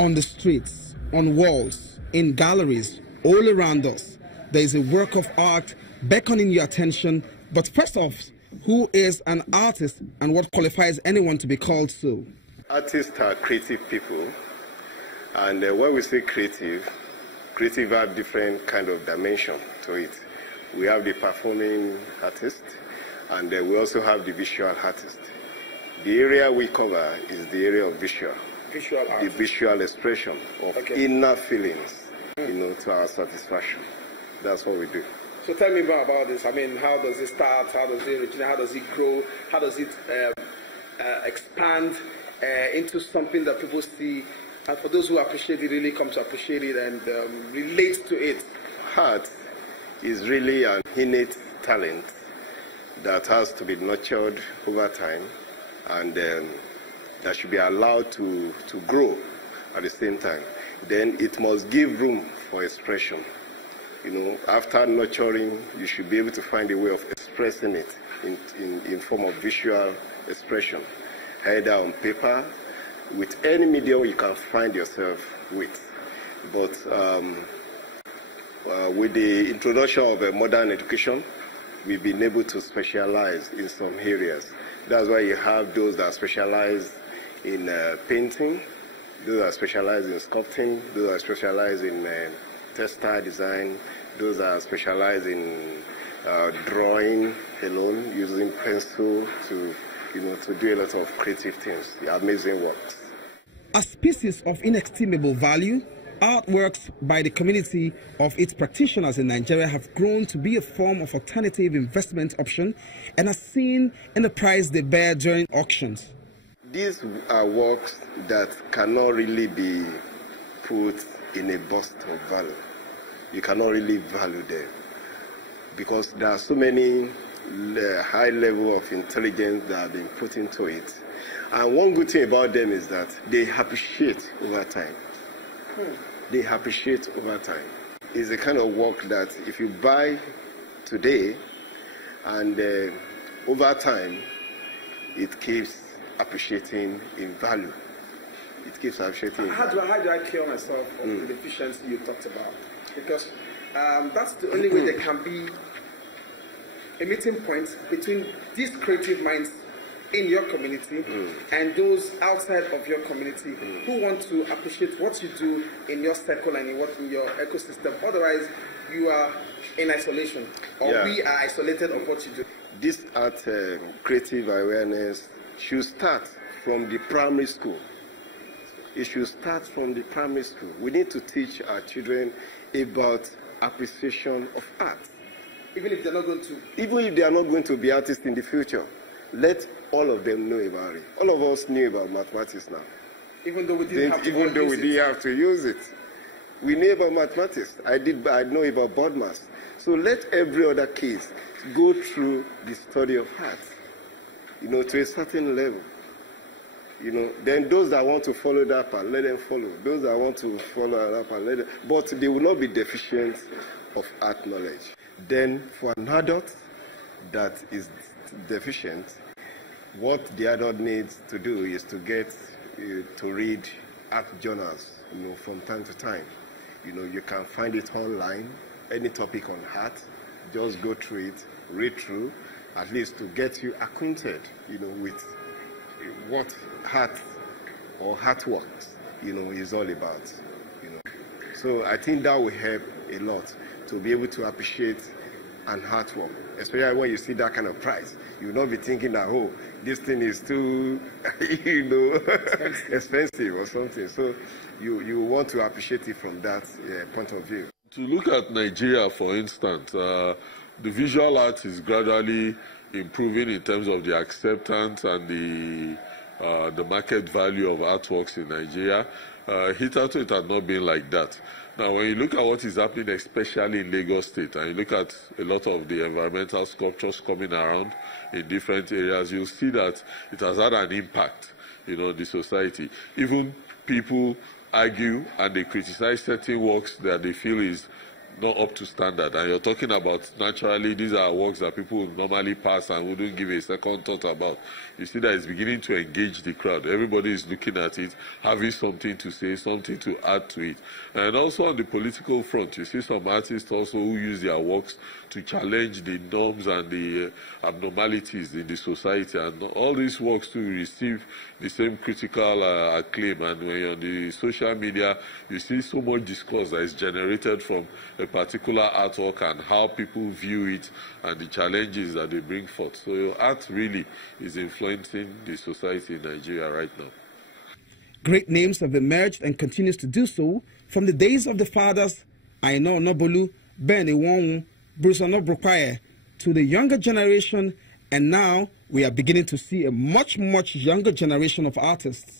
On the streets, on walls, in galleries, all around us, there is a work of art beckoning your attention. But first off, who is an artist and what qualifies anyone to be called so? Artists are creative people. And when we say creative have different kind of dimension to it. We have the performing artist, and we also have the visual artist. The area we cover is the area of visual art. The visual expression of inner feelings, to our satisfaction. That's what we do. So tell me more about this. I mean, how does it start? How does it originate? How does it grow? How does it expand into something that people see? And for those who appreciate it, really come to appreciate it and relate to it. Art is really an innate talent that has to be nurtured over time, and that should be allowed to grow at the same time. Then it must give room for expression. After nurturing, you should be able to find a way of expressing it in form of visual expression, either on paper, with any medium you can find yourself with. But with the introduction of modern education, we've been able to specialize in some areas. That's why you have those that specialize in painting, those that specialize in sculpting, those that specialize in textile design, those that specialize in drawing alone, using pencil to do a lot of creative things, amazing works. A species of inestimable value, artworks by the community of its practitioners in Nigeria have grown to be a form of alternative investment option and are seen in the price they bear during auctions. These are works that cannot really be put in a bust of value. You cannot really value them because there are so many high level of intelligence that have been put into it. And one good thing about them is that they appreciate over time. They appreciate over time. It's the kind of work that if you buy today and over time, it keeps appreciating in value. It keeps appreciating in value. How do I cure myself of the deficiency you talked about? Because that's the only way there can be a meeting point between these creative minds in your community and those outside of your community who want to appreciate what you do in your circle and in your ecosystem. Otherwise, you are in isolation, or we are isolated of what you do. This art creative awareness should start from the primary school. It should start from the primary school. We need to teach our children about appreciation of art. Even if they're not going to? Even if they are not going to be artists in the future, let all of them know about it. All of us knew about mathematics now. Even though we didn't have to use it. We knew about mathematics. I know about board maths. So let every other case go through the study of art, to a certain level. Then those that want to follow that path, let them follow. Those that want to follow that path, let them. But they will not be deficient of art knowledge. Then for an adult that is deficient, what the adult needs to do is to get to read art journals, from time to time. You can find it online, any topic on art, just go through it, read through, at least to get you acquainted, with what art or artworks, is all about, So I think that will help a lot to be able to appreciate an artwork, especially when you see that kind of price. You will not be thinking that, oh, this thing is too, expensive or something. So you want to appreciate it from that point of view. To look at Nigeria, for instance, the visual art is gradually improving in terms of the acceptance and the market value of artworks in Nigeria. Hitherto, it had not been like that. Now, when you look at what is happening, especially in Lagos State, and you look at a lot of the environmental sculptures coming around in different areas, you'll see that it has had an impact, on the society. Even people argue and they criticize certain works that they feel is not up to standard. And you're talking about, naturally, these are works that people would normally pass and wouldn't give a second thought about. You see that it's beginning to engage the crowd. Everybody is looking at it, having something to say, something to add to it. And also on the political front, you see some artists also who use their works to challenge the norms and the abnormalities in the society. And all these works to receive the same critical acclaim. And when you're on the social media, you see so much discourse that is generated from a particular artwork and how people view it and the challenges that they bring forth. So art really is influencing the society in Nigeria right now. Great names have emerged and continues to do so from the days of the fathers, Aino Nobolu, Ben Iwonwu, Bruce Onobrokwaya, to the younger generation, and now we are beginning to see a much younger generation of artists.